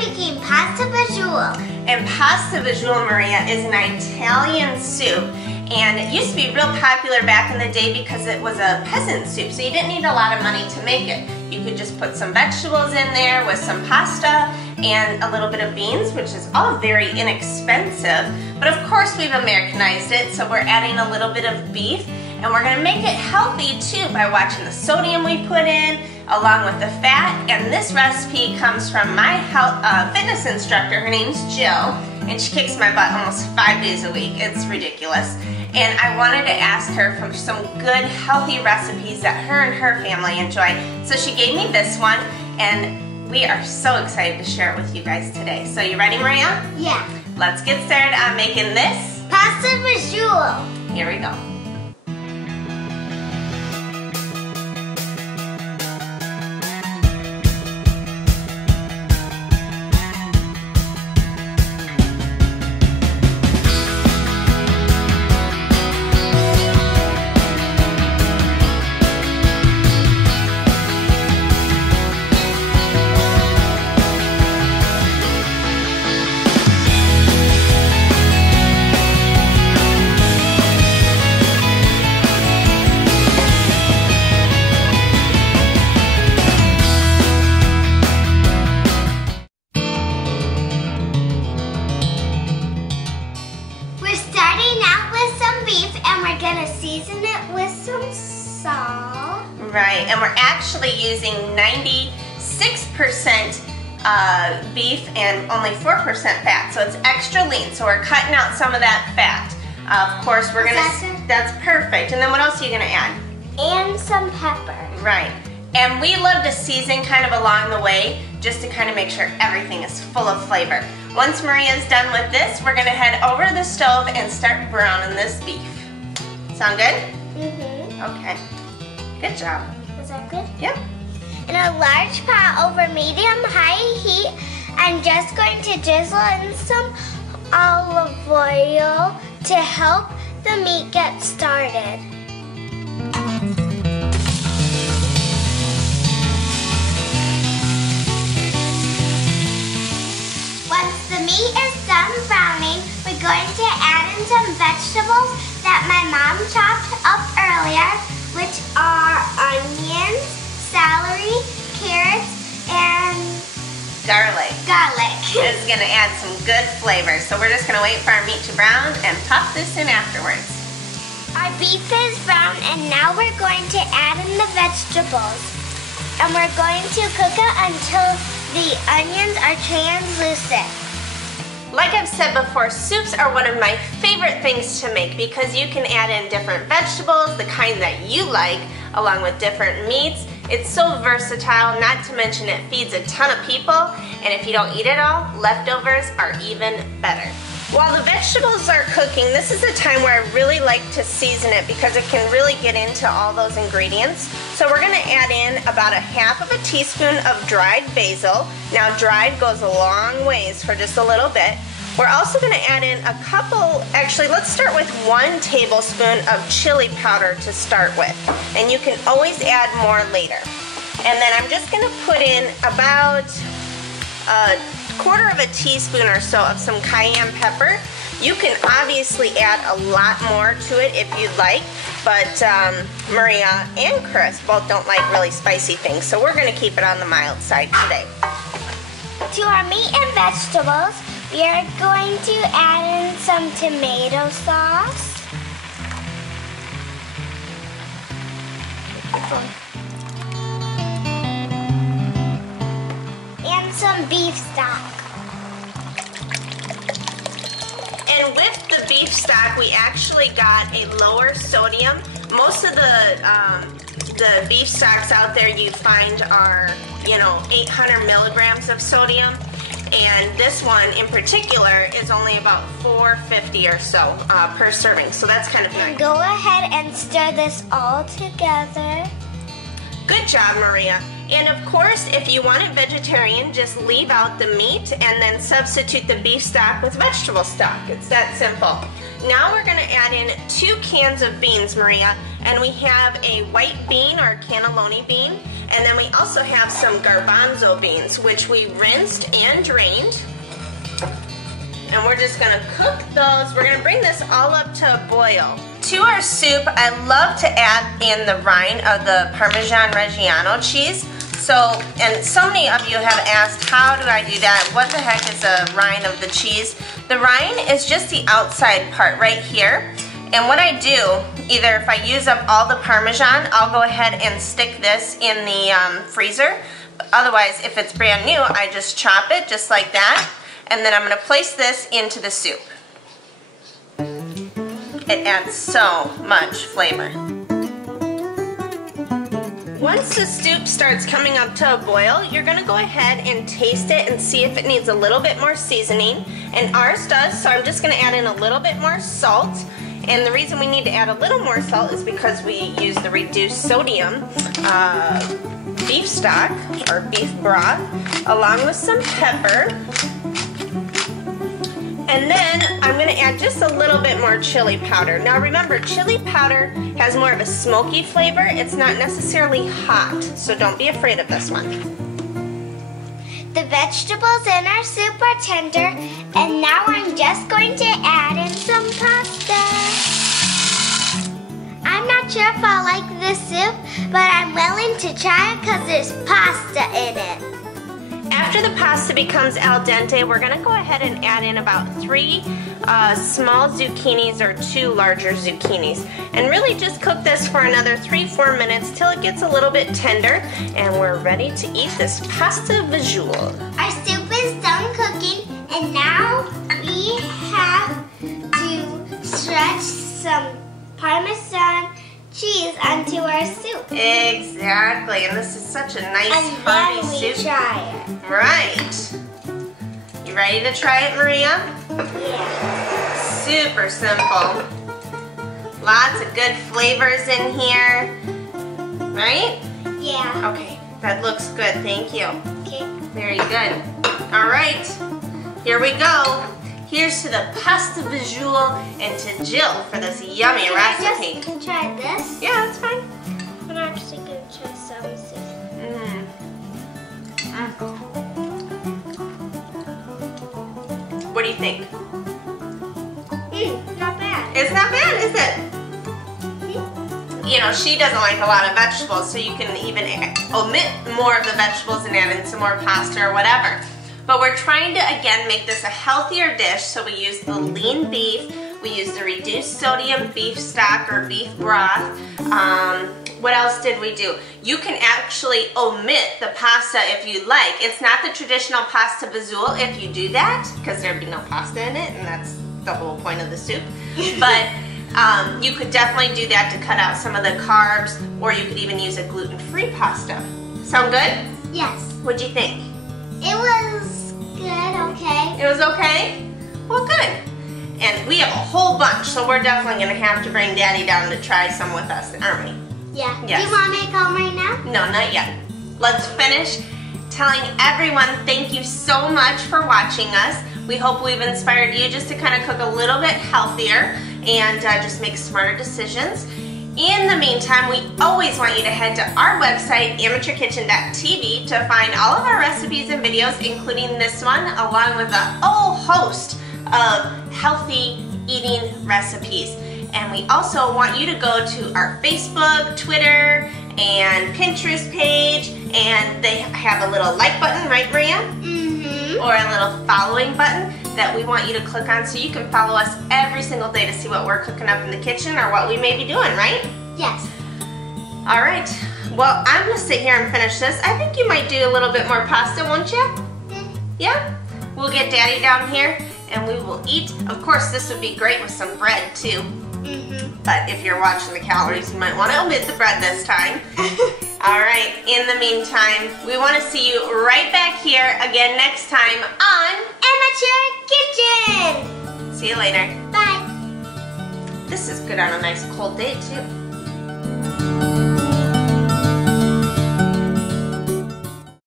making pasta Fagioli. And pasta Fagioli, Maria, is an Italian soup. And it used to be real popular back in the day because it was a peasant soup, so you didn't need a lot of money to make it. You could just put some vegetables in there with some pasta and a little bit of beans, which is all very inexpensive. But of course we've Americanized it, so we're adding a little bit of beef. And we're gonna make it healthy too by watching the sodium we put in, along with the fat. And this recipe comes from my fitness instructor. Her name's Jill, and she kicks my butt almost 5 days a week. It's ridiculous. And I wanted to ask her for some good, healthy recipes that her and her family enjoy. So she gave me this one, and we are so excited to share it with you guys today. So you ready, Maria? Yeah. Let's get started on making this pasta Fagioli. Here we go. Season it with some salt. Right, and we're actually using 96% beef and only 4% fat, so it's extra lean. So we're cutting out some of that fat. Of course, we're gonna. That's perfect. And then what else are you gonna add? And some pepper. Right, and we love to season kind of along the way, just to kind of make sure everything is full of flavor. Once Maria's done with this, we're gonna head over to the stove and start browning this beef. Sound good? Mm-hmm. Okay. Good job. Is that good? Yep. In a large pot over medium-high heat, I'm just going to drizzle in some olive oil to help the meat get started. Once the meat is done browning, we're going to add in some vegetables that my mom chopped up earlier, which are onions, celery, carrots, and garlic. This is going to add some good flavor. So we're just going to wait for our meat to brown and pop this in afterwards. Our beef is brown, and now we're going to add in the vegetables. And we're going to cook it until the onions are translucent. Like I've said before, soups are one of my favorite things to make because you can add in different vegetables, the kind that you like, along with different meats. It's so versatile, not to mention it feeds a ton of people, and if you don't eat it all, leftovers are even better. While the vegetables are cooking, this is the time where I really like to season it because it can really get into all those ingredients. So we're going to add in about a half of a teaspoon of dried basil. Now dried goes a long ways for just a little bit. We're also going to add in a couple, actually let's start with 1 tablespoon of chili powder to start with. And you can always add more later. And then I'm just going to put in about a quarter of a teaspoon or so of some cayenne pepper. You can obviously add a lot more to it if you'd like, but Maria and Chris both don't like really spicy things, so we're going to keep it on the mild side today. To our meat and vegetables, we are going to add in some tomato sauce. And some beef stock. And with the beef stock, we actually got a lower sodium. Most of the beef stocks out there you find are, 800 milligrams of sodium. And this one in particular is only about 450 or so per serving. So that's kind of nice. Go ahead and stir this all together. Good job, Maria. And of course, if you want it vegetarian, just leave out the meat and then substitute the beef stock with vegetable stock. It's that simple. Now we're going to add in 2 cans of beans, Maria. and we have a white bean or cannelloni bean, and then we also have some garbanzo beans, which we rinsed and drained. And we're just gonna cook those. We're gonna bring this all up to a boil. To our soup, I love to add in the rind of the Parmesan Reggiano cheese. And so many of you have asked, how do I do that? What the heck is a rind of the cheese? The rind is just the outside part right here. And what I do, either if I use up all the Parmesan, I'll go ahead and stick this in the freezer. Otherwise, if it's brand new, I just chop it just like that. And then I'm gonna place this into the soup. It adds so much flavor. Once the soup starts coming up to a boil, you're gonna go ahead and taste it and see if it needs a little bit more seasoning. And ours does, so I'm just gonna add in a little bit more salt. And the reason we need to add a little more salt is because we use the reduced sodium beef stock or beef broth along with some pepper. And then I'm gonna add just a little bit more chili powder. Now remember, chili powder has more of a smoky flavor. It's not necessarily hot, so don't be afraid of this one. The vegetables in our soup are tender, and now I'm just going to add in some pasta. I'm not sure if I'll like this soup, but I'm willing to try it because there's pasta in it. After the pasta becomes al dente, we're gonna go ahead and add in about 3 small zucchinis or 2 larger zucchinis. And really just cook this for another 3-4 minutes till it gets a little bit tender, and we're ready to eat this pasta visual. Our soup is done cooking, and now we have to stretch some Parmesan cheese onto our soup. Exactly, and this is such a nice hearty soup. And then we try it. Right. You ready to try it, Maria? Yeah. Super simple. Lots of good flavors in here. Right? Yeah. Okay, that looks good, thank you. Okay. Very good. All right, here we go. Here's to the pasta visual and to Jill for this yummy recipe. I just try this? Yeah, that's fine. I'm actually going to try some soup. What do you think? Not bad. It's not bad, is it? You know, she doesn't like a lot of vegetables, so you can even omit more of the vegetables and add in some more pasta or whatever. But we're trying to, again, make this a healthier dish, so we use the lean beef, we use the reduced sodium beef stock or beef broth. What else did we do? You can actually omit the pasta if you like. It's not the traditional pasta visual if you do that, because there'd be no pasta in it, and that's the whole point of the soup. But you could definitely do that to cut out some of the carbs, or you could even use a gluten-free pasta. Sound good? Yes. What'd you think? It was good, okay. It was okay? Well, good. And we have a whole bunch, so we're definitely going to have to bring Daddy down to try some with us, aren't we? Yeah. Yes. Do you want me to come right now? No, not yet. Let's finish telling everyone thank you so much for watching us. We hope we've inspired you just to kind of cook a little bit healthier and just make smarter decisions. In the meantime, we always want you to head to our website, amateurkitchen.tv, to find all of our recipes and videos, including this one, along with a whole host of healthy eating recipes. And we also want you to go to our Facebook, Twitter, and Pinterest page, and they have a little like button, right, Maria? Mm-hmm. Or a little following button that we want you to click on so you can follow us every single day to see what we're cooking up in the kitchen or what we may be doing, right? Yes. All right. Well, I'm going to sit here and finish this. I think you might do a little bit more pasta, won't you? Yeah? We'll get Daddy down here and we will eat. Of course, this would be great with some bread, too. Mm-hmm. But if you're watching the calories, you might want to omit the bread this time. All right, in the meantime, we want to see you right back here again next time on Amateur Kitchen. See you later. Bye. This is good on a nice cold day, too.